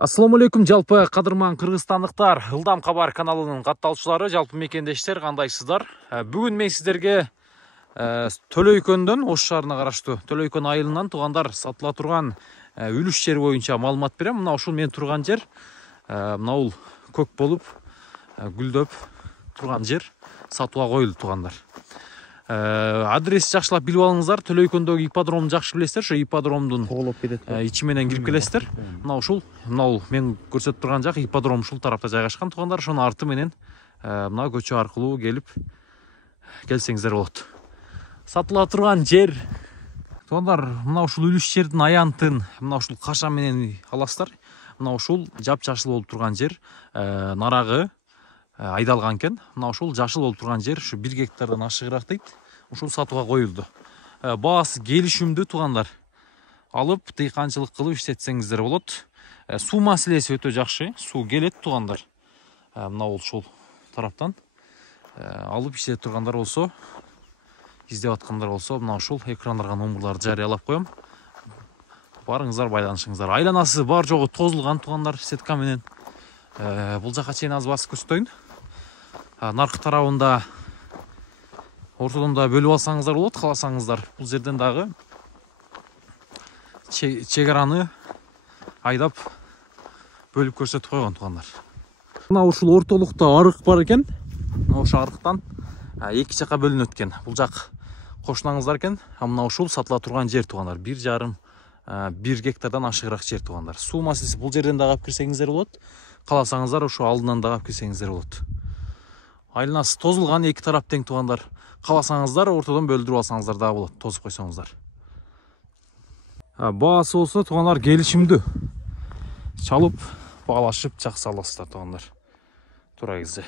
Ассаламу алейкум, жалпы кадырман кыргызстандыктар, Ылдам кабар каналынын катталуучулары, жалпы мекендештер, кандайсыздар? Бүгүн мен сиздерге Төлөйкөндөн, Ош шаарына караштуу Төлөйкөн айылынан туугандар сатыла турган үлүш жер боюнча маалымат берем. Мына ушул мен турган жер, мына көк болуп, гүлдөп турган жер сатууга коюлду туугандар. Адрес жакшылап билип алыңыздар. Төлөйкөндөгү ипподромду жакшы билесиздер. Ошо ипподромдун ичи менен кирип келесиздер. Мына мен көрсөтүп турган жак ипподром ушул тарапта жайгашкан туугандар. Ошонун арты менен мына көчө аркылуу келсеңиздер болот. Сатыла турган жер туугандар, мына ушул үлүш жердин аянтын мына ушул каша менен аласыздар. Мына ушул жапжашыл болуп турган жер нарагы айдалган экен. Мына ушул жашыл болуп турган жер ушу 1 гектардан ашыгыраак дейт. Ушул сатууга коюлду. Баасы келишимдүү туугандар. Алып дыйканчылык кылып иштетсеңиздер болот. Суу маселеси өтө жакшы. Суу келет туугандар. Мына ушул тараптан алып иштетип тургандар болсо, издеп аткандар болсо, мына ушул экрандарга номерларды жарыялап коем. Барыңыздар, байланышыңыздар. Айланасы бар жогу тозулган туугандар сетка менен. Бул жака чейин аз басып көрсөтөйүн. Наркы тарабында ортодон да бөлүп алсаңыздар болот, кааласаңыздар. Бул жерден дагы чек араны айдап бөлүп көрсөтүп койгон туугандар. Мына ушул ортолукта арык бар экен. Мына ошол арыктан эки жакка бөлүнөт экен. Бул жак кошунаңыздар экен. Мына ушул сатыла турган жер туугандар. 1,5 гектардан ашыгыраак жер туугандар. Суу маселеси бул жерден дагы алып кирсеңиздер болот. Кааласаңыздар ошо алдынан дагы алып кирсеңиздер болот. Айланасы тозулган, эки тарап тең туугандар. Кааласаңыздар ортодон бөлдүрүп алсаңыздар дагы болот, тозуп койсоңуздар. Баасы болсо туугандар келишимдүү. Чалып, баалашып жакшы аласыздар туугандар. Туура кезде.